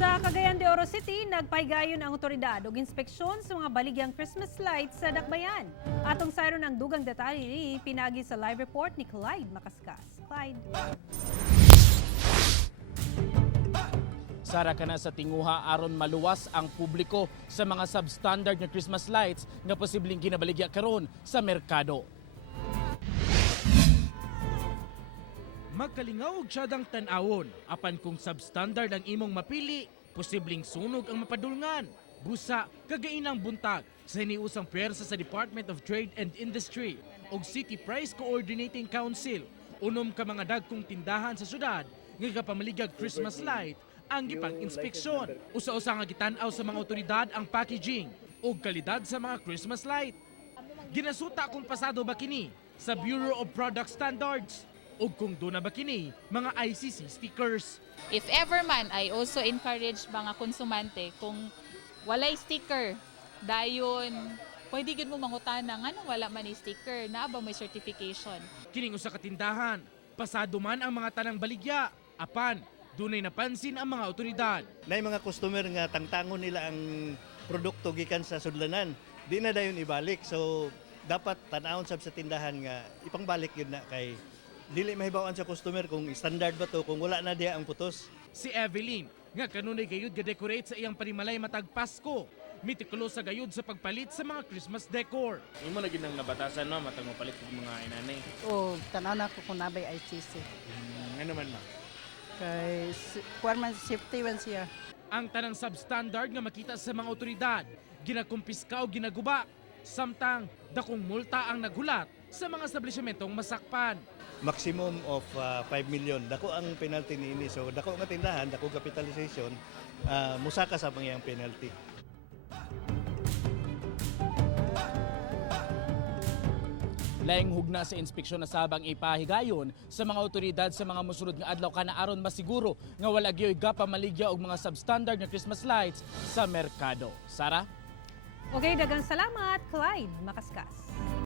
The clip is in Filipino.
Sa Cagayan de Oro City, nagpahigayon ang otoridad og inspeksyon sa mga baligyang Christmas lights sa Dakbayan. Atong sayro ng dugang detalye pinagi sa live report ni Clyde Makaskas. Clyde. Sara ka na sa tinguha aron maluwas ang publiko sa mga substandard nga Christmas lights nga posibleng ginabaligya karon sa merkado. Magkalingaw og siyadang tan-awon apan kung substandard ang imong mapili, posibleng sunog ang mapadulngan. Busa kagainang buntag sa hiniusang pwersa sa Department of Trade and Industry ug City Price Coordinating Council. Unom ka mga dagkong tindahan sa syudad nga kapamaligyag Christmas light ang gipang inspeksyon. Usa-usa nga gitan-aw sa mga otoridad ang packaging ug kalidad sa mga Christmas light. Ginasuta kung pasado ba kini sa Bureau of Product Standards ug kung doon na ba kini mga ICC stickers. If ever man, I also encourage mga konsumante kung walay sticker, dayon pwede gid mo mangutana nga nang wala man ni sticker, na ba may certification. Kining usa ka tindahan, pasado man ang mga tanang baligya, apan dunay napansin ang mga otoridad. Nay mga customer nga tangtangon nila ang produkto gikan sa sudlanan, di na dayon ibalik. So dapat tan-awon sab sa tindahan nga ipangbalik yun na kay dili mahibaw-an sa customer kung standard ba to, kung wala na diya ang putos. Si Evelyn nga kanunay gayud ga-decorate sa iyang panimalay matag Pasko. Mitikulo sa gayud sa pagpalit sa mga Christmas decor. Imo na ginang nabatasan no matang mapalit og mga inanay. O tanaw na ko kung nabay ICC. Ano man ma? Kay kuwarman safety man siya. Ang tanang substandard nga makita sa mga otoridad, ginakumpiska o ginaguba. Samtang dakong multa ang naghulat sa mga establishmentong masakpan. Maximum of 5 million. Dako ang penalty niini. So dako nga tindahan, dako capitalization, musaka sa pangyang penalty. Laing hugna sa inspeksyon na sabang ipahigayon sa mga otoridad sa mga musunod nga adlaw kana aron masiguro nga wala gyoy gapamaligya og mga substandard nga Christmas lights sa merkado. Sara? Okay, dagang salamat, Clyde Makaskas.